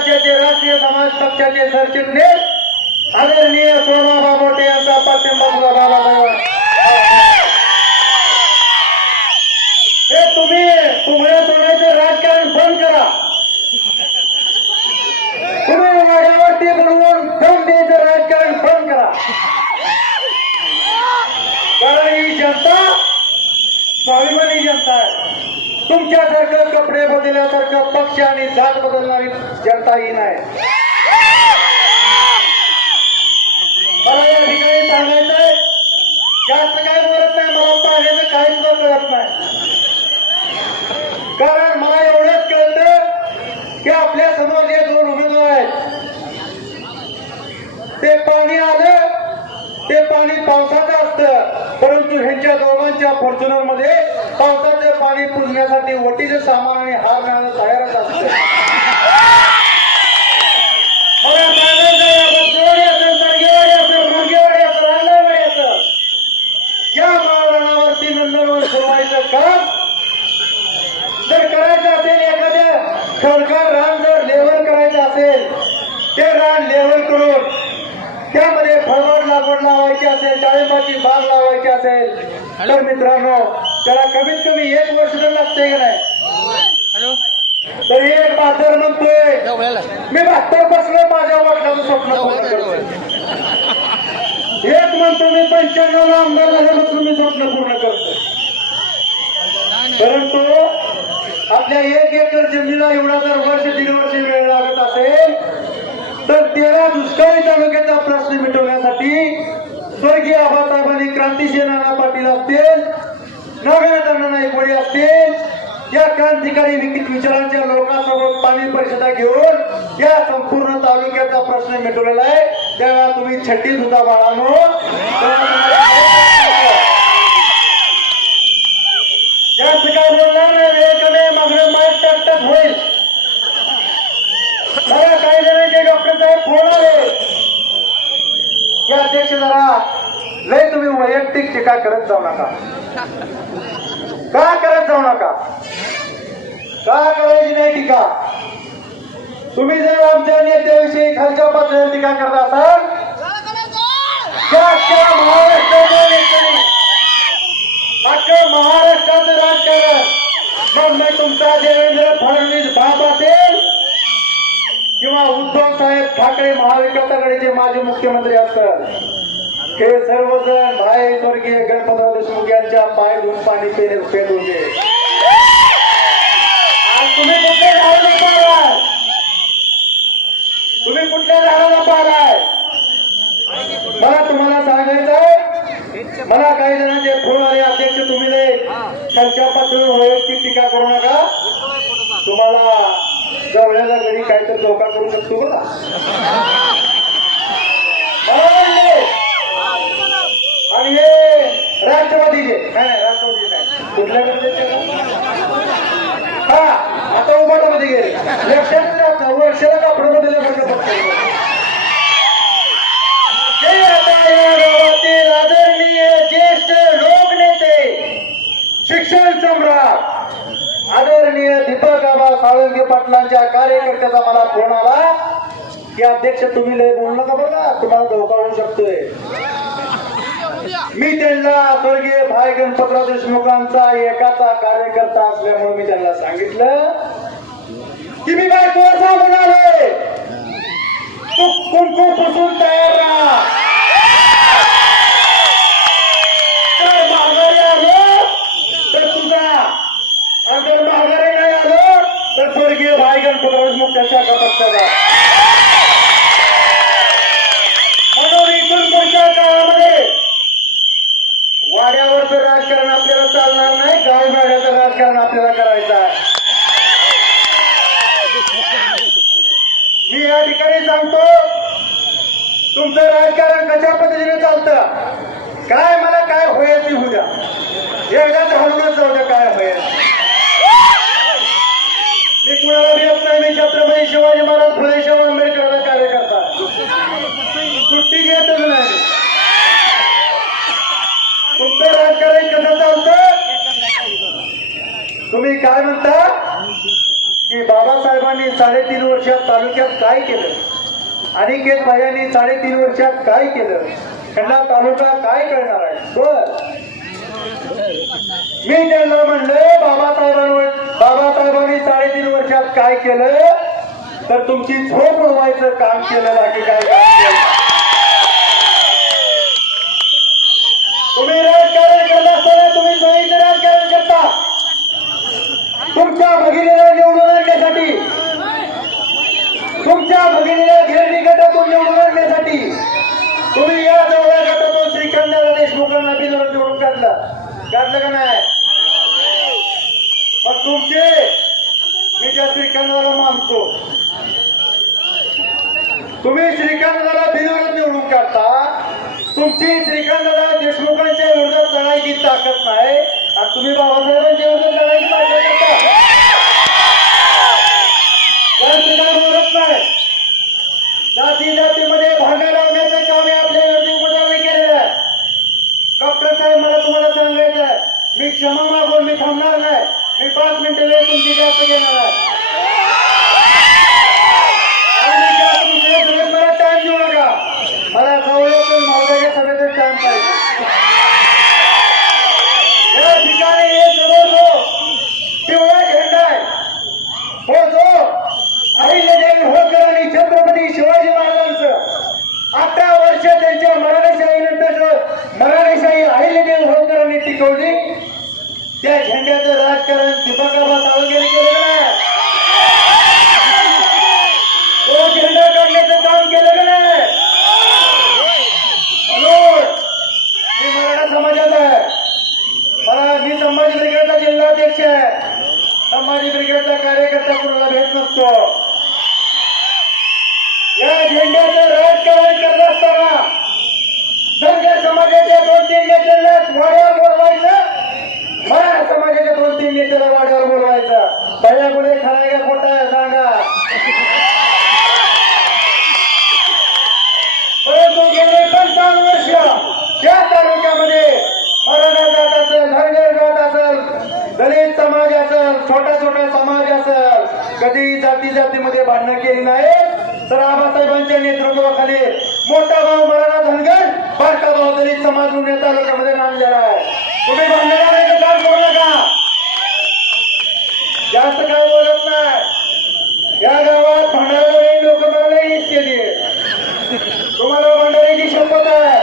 राज्याचे राष्ट्रीय समाज पक्षाचे सरचिटणीस आदरणीय सोमाबा मोठे यांचा पाठिंबा बाबासाहेब हे तुम्ही तुम्हाला सोन्याचे राजकारण बंद करा. तुम्ही वाड्यावरती बनवून दम द्यायचं राजकारण बंद करा. कारण ही जनता स्वाभिमानी जनता आहे तुमच्यासारखं कपडे बदलल्यासारखं पक्ष आणि जात बदलणारी जनता ही नाही. मला या ठिकाणी सांगायचंय जास्त काय करत नाही मला पाहण्याचं काहीच न कळत नाही. कारण मला एवढंच कळतं की आपल्यासमोर जे दोन उमेदवार आहेत ते पाणी आलं ते पाणी पावसाळ्यात बंधू परंतु ह्यांच्या दोघांच्या फॉर्च्युनरमध्ये पावसाचे पाणी पुजण्यासाठी वटीचं सामान आणि हार मिळायला तयारच असते जर करायचं असेल एखाद्या खडखड रान जर लेवल करायचं असेल ते रान लेवल करून त्यामध्ये फळबाग लागवड लावायची असेल डाळिंबाची बाग लावायची असेल तर मित्रांनो त्याला कमीत कमी एक वर्ष तर लागते की नाही? तर एक बाजार म्हणतोय. मी बहात्तर बसलो माझ्या वडिलांचं स्वप्न एक म्हणतो मी पंच्याण्णव आमदार झाल्यापासून मी स्वप्न पूर्ण करतोय. परंतु आपल्या एक एकर जमिनीला एवढा जर वर्ष दीड वर्ष वेळ लागत असेल तर तेरा दुष्काळी तालुक्याचा प्रश्न मिटवण्यासाठी स्वर्गीय आबासाहेबांनी क्रांतिशील नाना पाटील असतील नव्या नाईकवाडी असतील या क्रांतिकारी विकित विचारांच्या लोकांसोबत पाणी परिषदा घेऊन या संपूर्ण तालुक्याचा प्रश्न मिटवलेला आहे. तेव्हा तुम्ही छट्टी सुद्धा बाळानो तेव्हा तुम्हाला- जास्त काय बोलणार नाही वेळ कमी आहे, मागणं माहीत टाकतात होईल मला काही जणांचे डॉक्टर साहेब फोन आले की अध्यक्ष जरा लय तुम्ही वैयक्तिक टीका करत जाऊ नका? का करत जाऊ नका? का करायची नाही टीका? तुम्ही जर आमच्या नेत्याविषयी खालच्या पातळीवर टीका करत असाल त्या महाराष्ट्राच्या महाराष्ट्राचं राजकारण मग मी तुमचा देवेंद्र फडणवीस बाप असेल किंवा उद्धव साहेब ठाकरे महाविकास आघाडीचे माजी मुख्यमंत्री असतात हे सर्वजण भाई स्वर्गीय गणपतराव देशमुख यांच्या पाय धुवून पाणी पेने पेट होते. तुम्ही कुठल्या झाडाला पाहिलाय तुम्ही कुठल्या झाडाला पाहिलाय मला तुम्हाला सांगायचं आहे मला काही जणांचे फोन आले अध्यक्ष तुम्ही लय पातळीवर वैयक्तिक टीका करू नका. तुम्हाला जवळ्याला घरी काहीतरी धोका करू शकतो बघा मला म्हणले, आणि हे राष्ट्रवादीचे. नाही नाही राष्ट्रवादी नाही. कुठल्या हा आता उमाटामध्ये गेले. लक्षात वर्षाला कापडामध्ये बदलले गावातील आदरणीय ज्येष्ठ लोकनेते शिक्षण सम्राट आदरणीय दीपक बाबा साळुंके पाटलांच्या कार्यकर्त्याचा मला फोन आला. की अध्यक्ष तुम्ही लय बोलू नका बघा तुम्हाला धोका होऊ शकतोय. मी त्यांना स्वर्गीय भाई गणपतराव देशमुखांचा एकाचा कार्यकर्ता असल्यामुळे मी त्यांना सांगितलं की मी काय कोण सांगून आलोय तू कुंकू पुसून तयार राहा. जर तर तर स्वर्गीय भाई गणपतराव देशमुख त्याच्या पक्षाचा एकदाच काय भय मी मी छत्रपती शिवाजी महाराज फुले शाहू आंबेडकरांना सुट्टी घेतच नाही. तुमचं तुम्ही काय म्हणता? की बाबासाहेबांनी साडेतीन वर्षात तालुक्यात काय केलं? अनिकेत भायांनी साडेतीन वर्षात काय केलं? त्यांना तालुका काय करणार आहे? बर. मी त्यांना म्हणलं बाबासाहेबांवर बाबासाहेबांनी साडेतीन वर्षात काय केलं? तर तुमची झोप उडवायचं काम केलं बाकी काय काम केलं तुम्ही राजकारण करत असताना तुम्ही सोयीचं राजकारण करता तुमच्या भगिनीला निवडून आणण्यासाठी तुमच्या भगिनीला गिरणी गटातून निवडून आणण्यासाठी तुम्ही या जवळ गटातून श्रीखंडाला देशमुखांना बिनवर निवडून काढलं का नाही? पण तुमचे मी त्या श्रीखंडाला मानतो. तुम्ही श्रीखंडाला बिनविरोध निवडून काढता. तुमची श्रीखंडाला देशमुखांच्या विरोधात लढायची ताकद नाही. आणि तुम्ही बाबासाहेबांच्या Amen. पहिल्या भया खराय का खोटा आहे सांगा? परंतु गेले पंचावन्न वर्ष त्या तालुक्यामध्ये मराठा जात असेल धनगर जात असेल दलित समाज असेल छोटा छोटा समाज असेल कधी जाती जातीमध्ये भांडणं केली नाही तर आबासाहेबांच्या नेतृत्वाखाली मोठा भाऊ मराठा धनगर बारका भाऊ दलित समाज म्हणून या तालुक्यामध्ये नांदलेला आहे. तुम्ही भांडण करायचं काम करू नका जास्त काय बोलत नाही या गावात भांडायला लोक मला केली तुम्हाला मंडळीची शपथ आहे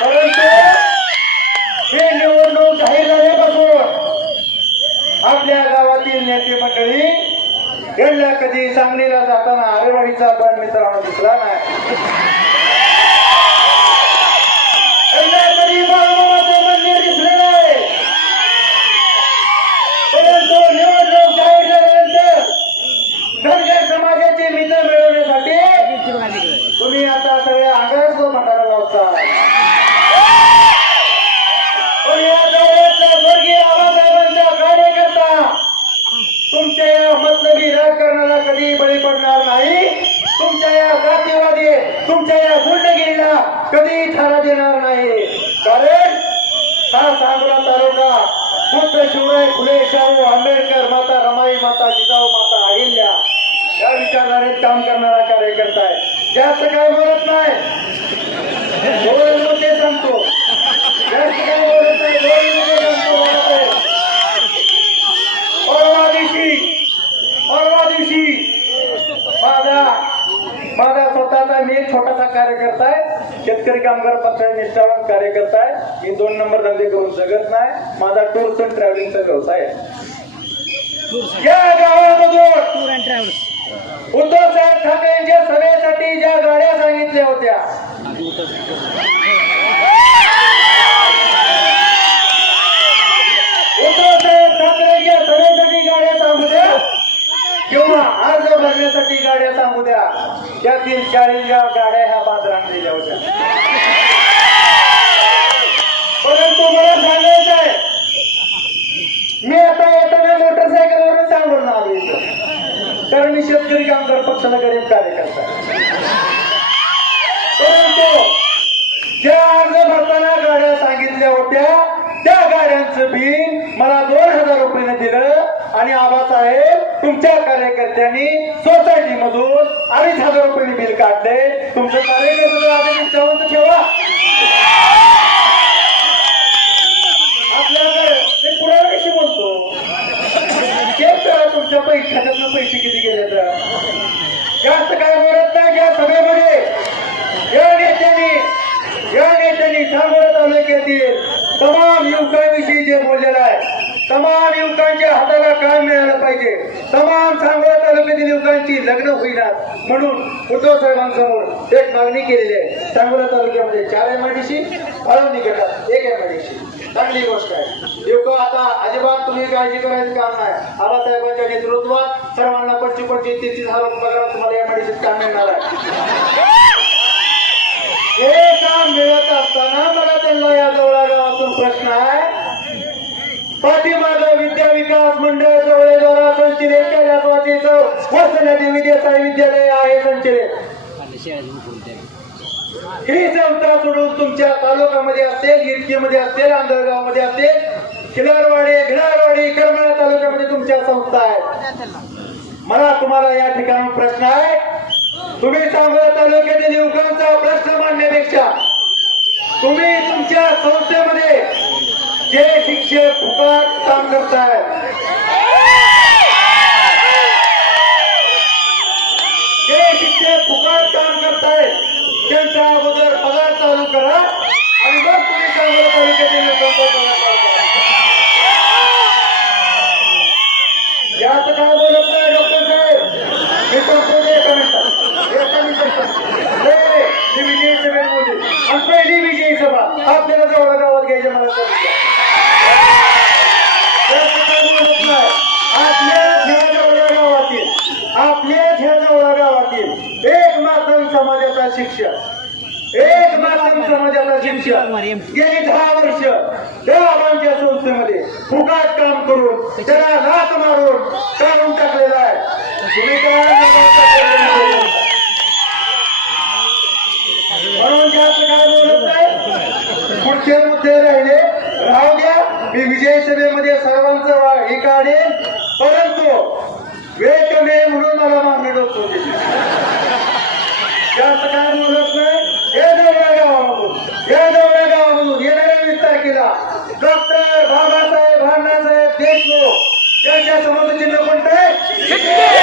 परंतु ही निवडणूक जाहीर झाल्यापासून आपल्या गावातील नेते मंडळी यांना कधी सांगलीला जाताना आरेवाडीचा पण मित्रांनो दिसला नाही यांना कधी बाळूमामाचं मंदिर दिसलं नाही परंतु निवडणूक जाहीर झाल्यानंतर धनगर समाजाचे मित्र मिळवण्यासाठी तुम्ही आता सगळ्या अंगास म्हणायला लावता पण या जवळच्या स्वर्गीय आबासाहेबांच्या कार्यकर्ता तुमच्या या राजकारणाला कधी बळी पडणार नाही. तुमच्या या जातीवादी तुमच्या या गुंडगिरीला कधी थारा देणार नाही. कारण हा सांगला तालुका पुत्र शिवराय फुले शाहू आंबेडकर माता रमाई माता जिजाऊ माता अहिल्या या विचारणारे काम करणारा कार्यकर्ता आहे. जास्त काय बोलत नाही. बोलत ते सांगतो. जास्त काय बोलत नाही दोन मुद्दे सांगतो बोलत आहे परवा दिवशी परवा दिवशी माझा माझा स्वतःचा मी एक छोटासा कार्यकर्ता आहे शेतकरी कामगार पक्षाचा निष्ठावान मी दोन नंबर धंदे करून जगत नाही. माझा टूर्स अँड ट्रॅव्हलिंगचा व्यवसाय आहे. या गावामधून उद्धव साहेब ठाकरेंच्या सभेसाठी ज्या गाड्या सांगितल्या होत्या उद्धव साहेब ठाकरेंच्या सभेसाठी गाड्या सांगू द्या किंवा अर्ज भरण्यासाठी गाड्या सांगू द्या त्यातील चाळीस ज्या गाड्या ह्या बाद रांगलेल्या होत्या परंतु मला सांगायचं आहे मी आता येताना मोटरसायकलवरून सांगून आलो इथं कारण आमदार शेतकरी गरीब कार्यकर्ता. परंतु ज्या अर्ज भरताना गाड्या सांगितल्या होत्या त्या गाड्यांचं बिल मला दोन हजार रुपयाने दिलं आणि आबासाहेब तुमच्या कार्यकर्त्यांनी सोसायटी मधून अडीच हजार रुपये बिल काढले. तुमचं कार्यकर्ते आपण निष्ठावंत ठेवा. आपल्याकडे पुढे कशी बोलतो. चेक करा तुमच्या पैसे खात्यातून पैसे किती गेले तर जास्त काय बोलत नाही या सभेमध्ये या नेत्यांनी या नेत्यांनी सांगोला तालुक्यातील तमाम युवकांविषयी जे बोललेलं आहे तमाम युवकांच्या हाताला काम मिळालं पाहिजे. तमाम सांगोला तालुक्यातील युवकांची लग्न होईनात. म्हणून उद्धव साहेबांसमोर एक मागणी केलेली आहे. सांगोला तालुक्यामध्ये चार एम आय एमआयडीसी आळंदी गटात एक एम आय एमआयडीसी चांगली गोष्ट आहे. युवक आता अजिबात तुम्ही काळजी करायचं काम नाही. आबासाहेबांच्या नेतृत्वात सर्वांना पंचवीस पंचवीस तीस तीस हजार रुपये पगार तुम्हाला एमआयडीसीत काम मिळणार आहे. हे काम मिळत असताना मला त्यांना या जवळ गावातून प्रश्न आहे. पाठीमाग विद्या विकास मंडळ जवळ संचलित कैलासवासीचं विद्यासाई विद्यालय आहे संचलित. ही संस्था सोडून तुमच्या तालुक्यामध्ये असेल इटकीमध्ये असेल आंधळगावमध्ये असेल खिलारवाडी भिलारवाडी करमाळा तालुक्यामध्ये तुमच्या संस्था आहेत. मला तुम्हाला या ठिकाणी प्रश्न आहे. तुम्ही सांगोला तालुक्यातील युवकांचा प्रश्न मांडण्यापेक्षा तुम्ही तुमच्या संस्थेमध्ये जे शिक्षक फुकट काम करतायत जे शिक्षक फुकट काम करतायत त्यांचा अगोदर पगार चालू करा आणि मग तुम्ही सांगोला तालुक्यातील लोकांचा पगार चालू करा यात काय बोलत नाही डॉक्टर साहेब मी करतो ते एका मिनिटात एका मिनिटात नाही, नाही, मी विजयी सभेत बोलले आणि पहिली विजयी सभा आपल्याला जवळ गावात घ्यायचे मला सांगितलं. जास्त काय बोलत नाही. आपल्याच ह्या जवळ गावातील आपल्याच ह्या जवळ गावातील एक मातम समाजाचा शिक्षक एक माध्यम समाजाचा शिक्षक गेली दहा वर्ष. त्या आबांच्या संस्थेमध्ये फुकाट काम करून त्याला लात मारून काढून टाकलेला आहे. तुम्ही काय म्हणून जास्त काय बोलत नाही पुढचे मुद्दे राहिले. राहू द्या. मी विजय सभेमध्ये सर्वांचं हे काढेन. परंतु वेळ कमी म्हणून मला मागणी होती जास्त काय बोलत नाही हे देवळ्या गावामधून हे देवळ्या गावामधून येणाऱ्या विस्तार केला डॉक्टर बाबासाहेब अण्णासाहेब देशमुख यांच्या समोर चिन्ह कोणतं?